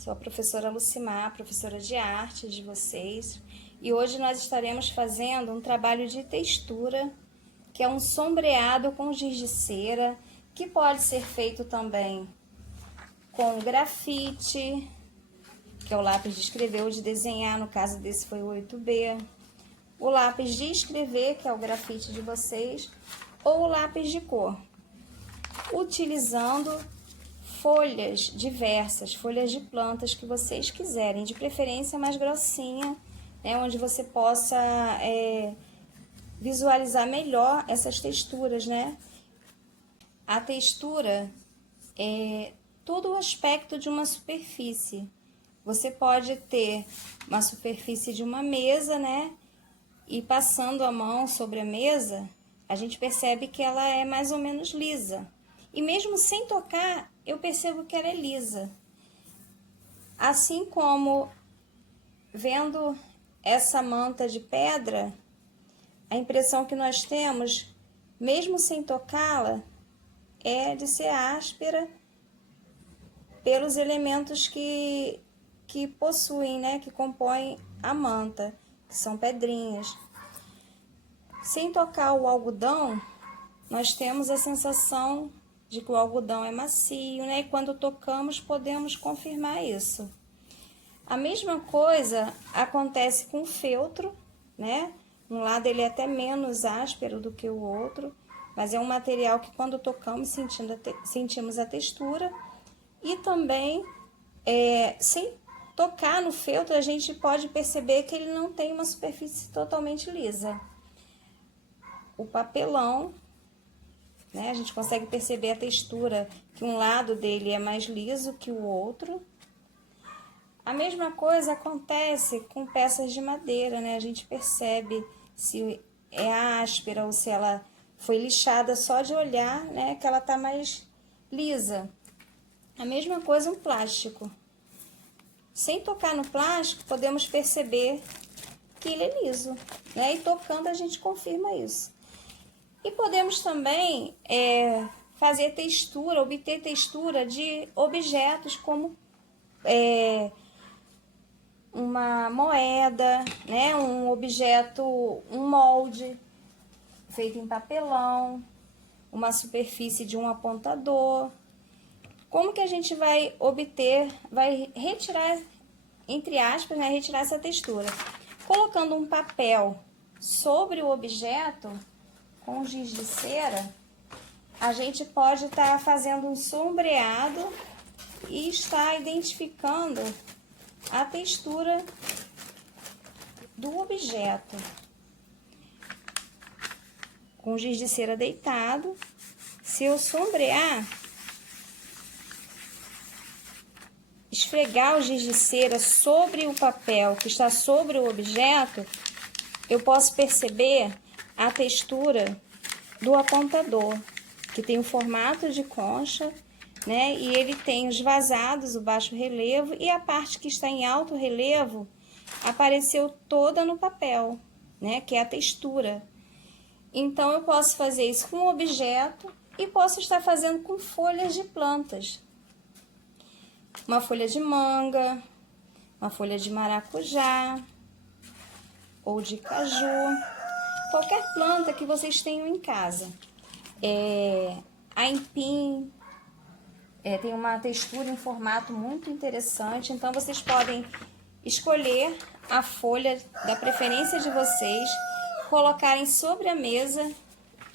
Sou a professora Lucimar, professora de arte de vocês, e hoje nós estaremos fazendo um trabalho de textura, que é um sombreado com giz de cera, que pode ser feito também com grafite, que é o lápis de escrever ou de desenhar, no caso desse foi o 8B, o lápis de escrever, que é o grafite de vocês, ou o lápis de cor, utilizando folhas diversas, folhas de plantas que vocês quiserem, de preferência mais grossinha, né, onde você possa visualizar melhor essas texturas, né? A textura é todo o aspecto de uma superfície. Você pode ter uma superfície de uma mesa, né? E passando a mão sobre a mesa, a gente percebe que ela é mais ou menos lisa. E mesmo sem tocar, eu percebo que ela é lisa. Assim como vendo essa manta de pedra, a impressão que nós temos, mesmo sem tocá-la, é de ser áspera pelos elementos que possuem, né, que compõem a manta, que são pedrinhas. Sem tocar o algodão, nós temos a sensação de que o algodão é macio, né? E quando tocamos, podemos confirmar isso. A mesma coisa acontece com o feltro, né? Um lado ele é até menos áspero do que o outro, mas é um material que quando tocamos sentimos a textura. E também, sem tocar no feltro, a gente pode perceber que ele não tem uma superfície totalmente lisa. O papelão, né? A gente consegue perceber a textura, que um lado dele é mais liso que o outro. A mesma coisa acontece com peças de madeira, né? A gente percebe se é áspera ou se ela foi lixada só de olhar, né? Que ela tá mais lisa. A mesma coisa um plástico. Sem tocar no plástico, podemos perceber que ele é liso, né? E tocando a gente confirma isso. E podemos também fazer textura, obter textura de objetos como uma moeda, né? Um objeto, um molde feito em papelão, uma superfície de um apontador. Como que a gente vai obter, vai retirar, entre aspas, né? Retirar essa textura? Colocando um papel sobre o objeto, com giz de cera, a gente pode estar fazendo um sombreado e estar identificando a textura do objeto. Com giz de cera deitado, se eu sombrear, esfregar o giz de cera sobre o papel que está sobre o objeto, eu posso perceber a textura do apontador, que tem o formato de concha, né? E ele tem os vazados, o baixo relevo, e a parte que está em alto relevo apareceu toda no papel, né? Que é a textura. Então, eu posso fazer isso com um objeto e posso estar fazendo com folhas de plantas. Uma folha de manga, uma folha de maracujá ou de caju. Qualquer planta que vocês tenham em casa. Aipim tem uma textura e um formato muito interessante, então vocês podem escolher a folha da preferência de vocês, colocarem sobre a mesa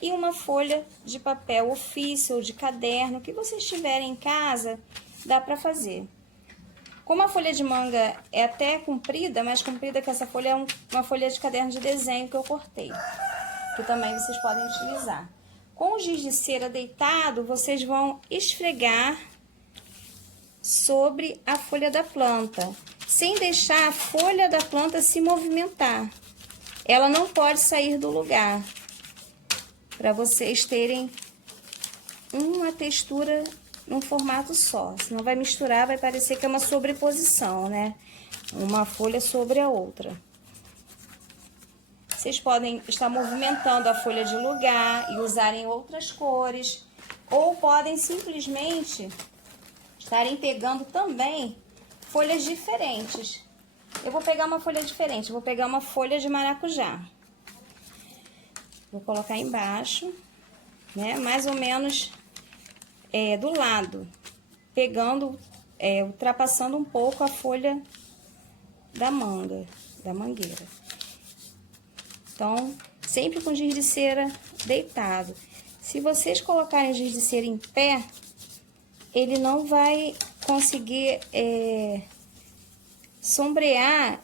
e uma folha de papel ofício ou de caderno que vocês tiverem em casa, dá para fazer. Como a folha de manga é até comprida, mais comprida que essa folha, é uma folha de caderno de desenho que eu cortei, que também vocês podem utilizar. Com o giz de cera deitado, vocês vão esfregar sobre a folha da planta, sem deixar a folha da planta se movimentar. Ela não pode sair do lugar, para vocês terem uma textura num formato só. Senão vai misturar, vai parecer que é uma sobreposição, né? Uma folha sobre a outra. Vocês podem estar movimentando a folha de lugar e usarem outras cores, ou podem simplesmente estarem pegando também folhas diferentes. Eu vou pegar uma folha diferente, vou pegar uma folha de maracujá. Vou colocar embaixo, né? Mais ou menos do lado, pegando, ultrapassando um pouco a folha da manga, da mangueira. Então, sempre com giz de cera deitado. Se vocês colocarem o giz de cera em pé, ele não vai conseguir sombrear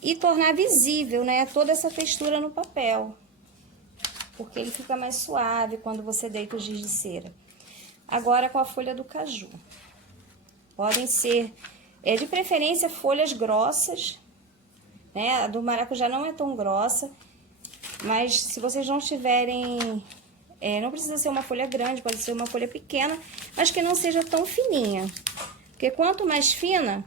e tornar visível, né, toda essa textura no papel. Porque ele fica mais suave quando você deita o giz de cera. Agora com a folha do caju. Podem ser, de preferência, folhas grossas, né? A do maracujá não é tão grossa, mas se vocês não tiverem, não precisa ser uma folha grande, pode ser uma folha pequena, mas que não seja tão fininha. Porque quanto mais fina,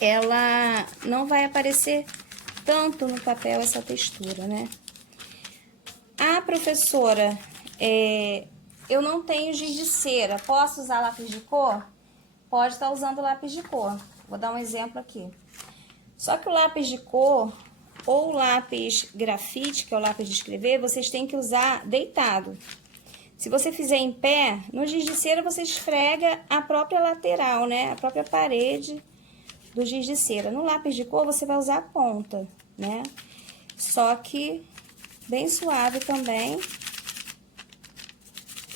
ela não vai aparecer tanto no papel essa textura, né? Ah, professora, eu não tenho giz de cera, posso usar lápis de cor? Pode estar usando lápis de cor. Vou dar um exemplo aqui. Só que o lápis de cor ou o lápis grafite, que é o lápis de escrever, vocês têm que usar deitado. Se você fizer em pé, no giz de cera você esfrega a própria lateral, né? A própria parede do giz de cera. No lápis de cor você vai usar a ponta, né? Só que bem suave também.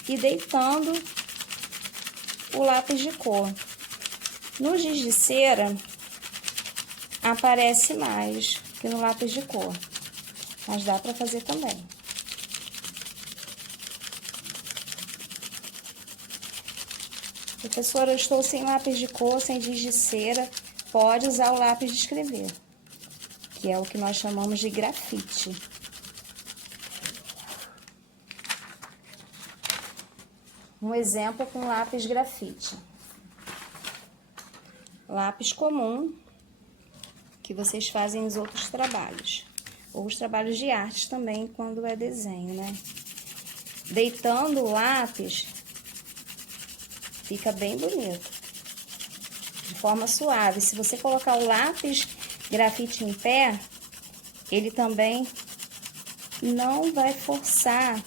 E deitando o lápis de cor. No giz de cera aparece mais que no lápis de cor, mas dá para fazer também. Professora, eu estou sem lápis de cor, sem giz de cera, pode usar o lápis de escrever, que é o que nós chamamos de grafite. Um exemplo com lápis grafite. Lápis comum, que vocês fazem nos outros trabalhos. Ou os trabalhos de arte também, quando é desenho, né? Deitando o lápis, fica bem bonito. De forma suave. Se você colocar o lápis grafite em pé, ele também não vai forçar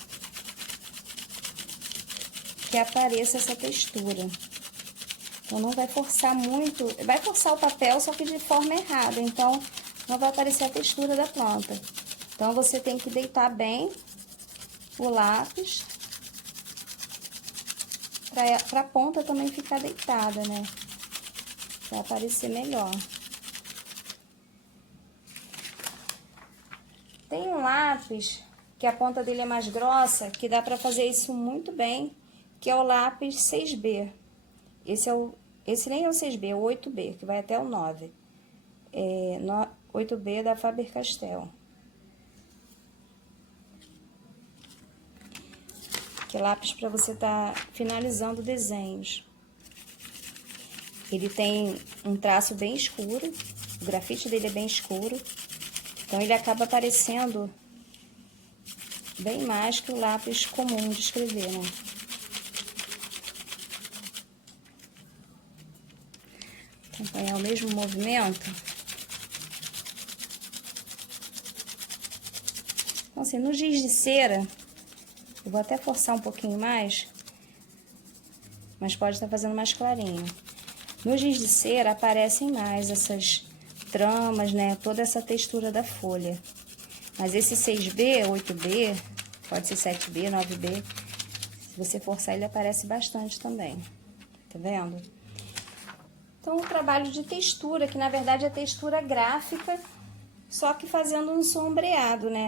que apareça essa textura. Então, não vai forçar muito, vai forçar o papel, só que de forma errada. Então, não vai aparecer a textura da planta. Então, você tem que deitar bem o lápis, para a ponta também ficar deitada, né? Vai aparecer melhor. Tem um lápis que a ponta dele é mais grossa, que dá para fazer isso muito bem, que é o lápis 6B. Esse nem é o 6B, é o 8B, que vai até o 9. 8B da Faber-Castell. Que é lápis para você estar finalizando desenhos. Ele tem um traço bem escuro, o grafite dele é bem escuro, então ele acaba aparecendo bem mais que o lápis comum de escrever, né? Acompanhar o mesmo movimento. Então, assim, no giz de cera, eu vou até forçar um pouquinho mais, mas pode estar fazendo mais clarinho. No giz de cera aparecem mais essas tramas, né? Toda essa textura da folha. Mas esse 6B, 8B, pode ser 7B, 9B, se você forçar ele aparece bastante também. Tá vendo? Então, o trabalho de textura, que na verdade é textura gráfica, só que fazendo um sombreado, né?